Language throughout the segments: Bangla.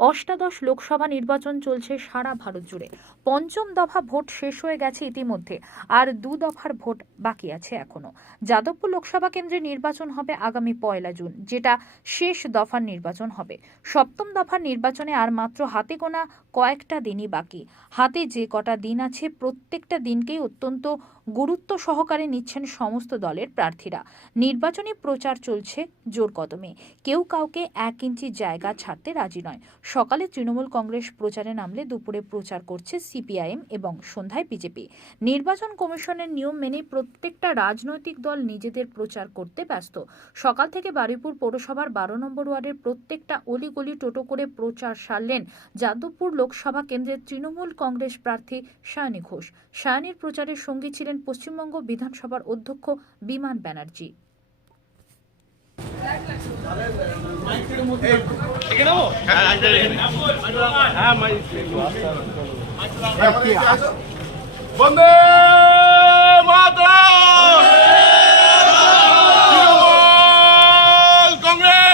অষ্টাদশ লোকসভা নির্বাচন চলছে সারা ভারত জুড়ে। পঞ্চম দফা ভোট শেষ হয়ে গেছে ইতিমধ্যে, আর 2 দফার ভোট বাকি আছে এখনো। যাদবপুর লোকসভা কেন্দ্রে নির্বাচন হবে আগামী 1 জুন, যেটা শেষ দফার নির্বাচন হবে। সপ্তম দফার নির্বাচনে আর মাত্র হাতে গোনা কয়েকটা দিনই বাকি। হাতে যে কটা দিন আছে, প্রত্যেকটা দিনকেই অত্যন্ত গুরুত্ব সহকারে নিচ্ছেন সমস্ত দলের প্রার্থীরা। নির্বাচনী প্রচার চলছে জোর কদমে, কেউ কাউকে 1 ইঞ্চি জায়গা ছাড়তে রাজি নয়। সকালে তৃণমূল কংগ্রেস প্রচারে নামলে দুপুরে প্রচার করছে সিপিআইএম এবং সন্ধ্যায় বিজেপি। নির্বাচন কমিশনের নিয়ম মেনে প্রত্যেকটা রাজনৈতিক দল নিজেদের প্রচার করতে ব্যস্ত। সকাল থেকে বারুইপুর পৌরসভার 12 নম্বর ওয়ার্ডের প্রত্যেকটা অলিগলি টোটো করে প্রচার সারলেন যাদবপুর লোকসভা কেন্দ্রের তৃণমূল কংগ্রেস প্রার্থী সায়নী ঘোষ। সায়নীর প্রচারের সঙ্গী ছিলেন পশ্চিমবঙ্গ বিধানসভার অধ্যক্ষ বিমান ব্যানার্জি। বন্দে মাতরম! তৃণমূল কংগ্রেস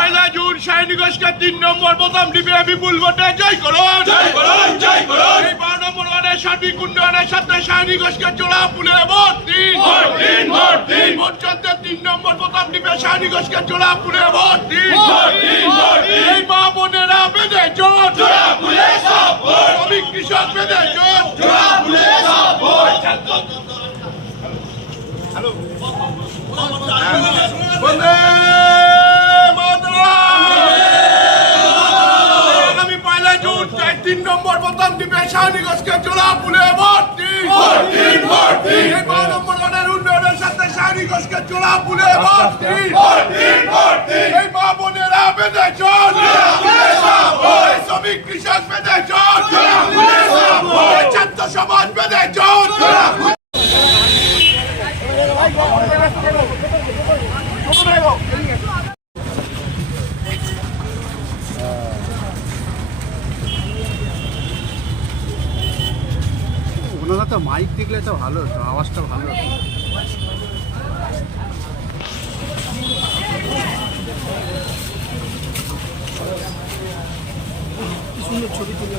1 জুন সায়নী ঘোষকে 3 নম্বর বোতাম টিপে বিপুল ভোটে জয় করুন, জয় করুন, জয় করুন। 12 নম্বর ওয়ার্ডের সার্বিক উন্নয়নের সাথে সায়নী ঘোষকে জোড়া ফুলে ভোট দিন, ভোট দিন, ভোট দিন। ভোট চলতে 3 নম্বর বোতাম টিপে সায়নী ঘোষকে জোড়া ফুলে ভোট দিন, ভোট দিন, ভোট দিন। এই মা বোনেরা বেঁধে জোট, জোড়া ফুলে সব ভোট। শ্রমিক কৃষক বেঁধে জোট, জোড়া ফুলে সব ভোট। হ্যালো, বন্দে আগামী 1 জুন 3 নম্বর বোতাম টিপে সায়নী ঘোষকে জোড়া ফুলে ভোট দিন, ভোট দিন, ভোট দিন। এই 12 নম্বর ওয়ার্ডের উন্নয়নের সাথে সায়নী ঘোষকে জোড়া ফুলে ভোট দিন, ভোট দিন, ভোট দিন। এই মা বোনেরা বেঁধে জোট, জোড়া ফুলে সব ভোট। শ্রমিক কৃষক বেঁধে জোট, জোড়া ফুলে সব ভোট। ছাত্র সমাজ বেঁধে জোট, জোড়া ফুলে। ওনারা তো মাইক দেখলে তো ভালো, তো আওয়াজটা ভালো। কি সুন্দর ছবি তুলে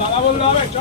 দাদা বললে হবে, চ